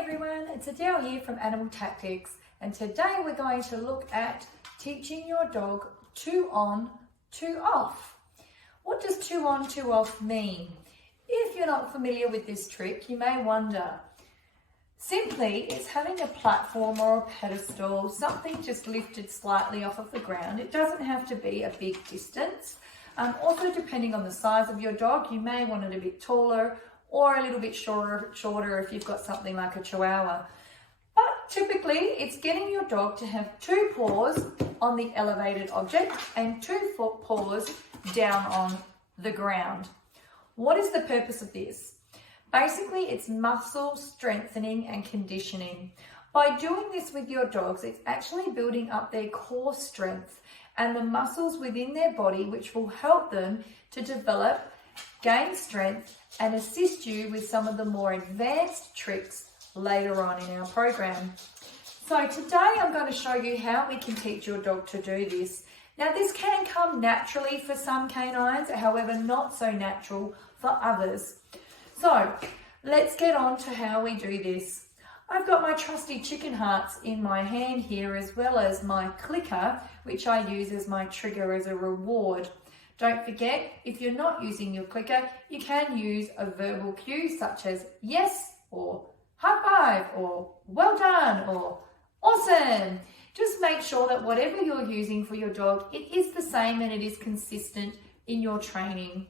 everyone, it's Adele here from Animal Tactics, and today we're going to look at teaching your dog two on, two off. What does two on, two off mean? If you're not familiar with this trick, you may wonder. Simply, it's having a platform or a pedestal, something just lifted slightly off of the ground. It doesn't have to be a big distance. Also, depending on the size of your dog, you may want it a bit taller or a little bit shorter if you've got something like a Chihuahua. But typically, it's getting your dog to have two paws on the elevated object and two paws down on the ground. What is the purpose of this? Basically, it's muscle strengthening and conditioning. By doing this with your dogs, it's actually building up their core strength and the muscles within their body, which will help them to develop, gain strength, and assist you with some of the more advanced tricks later on in our program. So today I'm going to show you how we can teach your dog to do this. Now, this can come naturally for some canines, however not so natural for others. So let's get on to how we do this. I've got my trusty chicken hearts in my hand here, as well as my clicker, which I use as my trigger as a reward. Don't forget, if you're not using your clicker, you can use a verbal cue such as yes, or high five, or well done, or awesome. Just make sure that whatever you're using for your dog, it is the same and it is consistent in your training.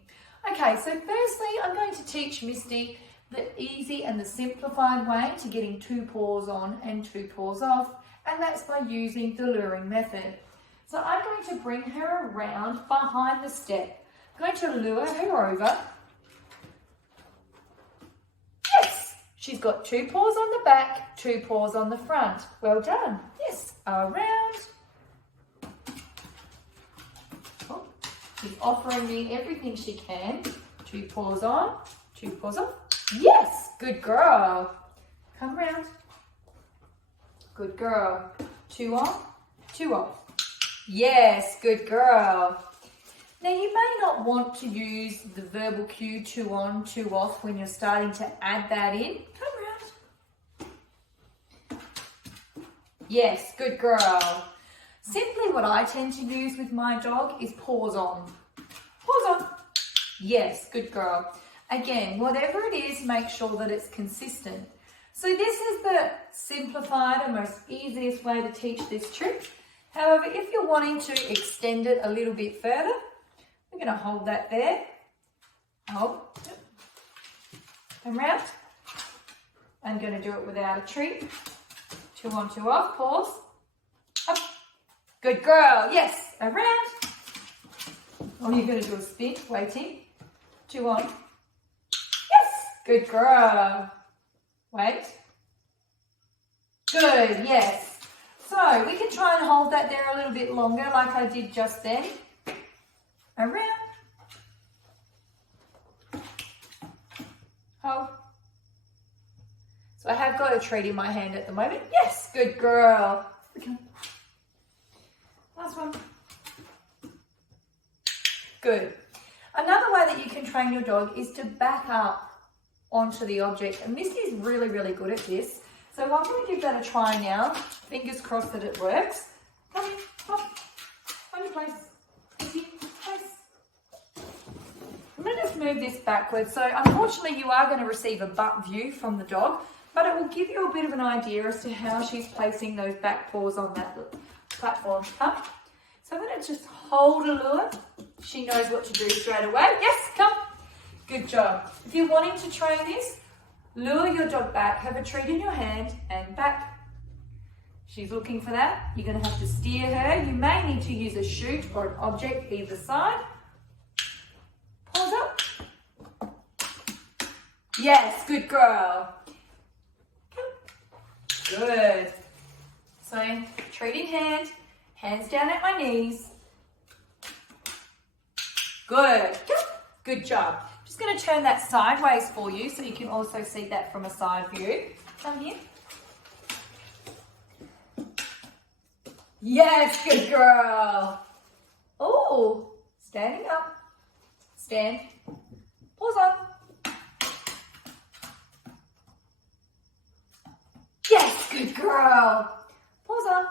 Okay, so firstly, I'm going to teach Misty the easy and the simplified way to getting two paws on and two paws off, and that's by using the luring method. So I'm going to bring her around behind the step. I'm going to lure her over. Yes, she's got two paws on the back, two paws on the front. Well done. Yes, around. Oh, she's offering me everything she can. Two paws on, two paws off. Yes, good girl. Come round. Good girl. Two on, two off. Yes, good girl. Now, you may not want to use the verbal cue two on, two off when you're starting to add that in. Come around. Yes, good girl. Simply what I tend to use with my dog is paws on. Paws on. Yes, good girl. Again, whatever it is, make sure that it's consistent. So this is the simplified and most easiest way to teach this trick. However, if you're wanting to extend it a little bit further, we're going to hold that there. Hold. And round. I'm going to do it without a treat. Two on, two off. Pause. Up. Good girl. Yes. Around. Or you're going to do a spin. Waiting. Two on. Yes. Good girl. Wait. Good. Yes. So we can try and hold that there a little bit longer like I did just then. Around. Hold. So I have got a treat in my hand at the moment. Yes, good girl. Okay. Last one. Good. Another way that you can train your dog is to back up onto the object. And Misty's really, really good at this. So I'm going to give that a try now. Fingers crossed that it works. Come in, come. Find your place. Easy, place. I'm going to just move this backwards. So unfortunately you are going to receive a butt view from the dog, but it will give you a bit of an idea as to how she's placing those back paws on that platform. Come. So I'm going to just hold a lure. She knows what to do straight away. Yes, come. Good job. If you're wanting to train this, lure your dog back, have a treat in your hand, and back. She's looking for that. You're going to have to steer her. You may need to use a chute or an object either side. Paws up. Yes, good girl. Good. So, treat in hand, hands down at my knees. Good. Good job. Just going to turn that sideways for you so you can also see that from a side view. Come here. Yes, good girl. Oh, standing up. Stand. Paws on. Good girl. Paws on.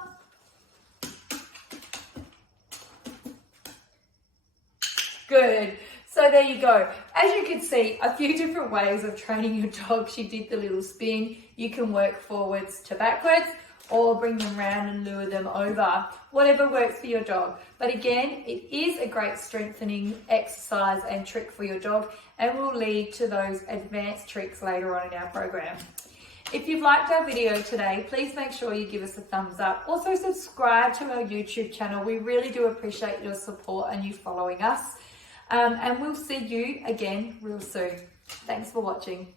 Good. So there you go. As you can see, a few different ways of training your dog. She did the little spin. You can work forwards to backwards or bring them round and lure them over. Whatever works for your dog. But again, it is a great strengthening exercise and trick for your dog and will lead to those advanced tricks later on in our program. If you've liked our video today, please make sure you give us a thumbs up. Also subscribe to our YouTube channel. We really do appreciate your support and you following us. And we'll see you again real soon. Thanks for watching.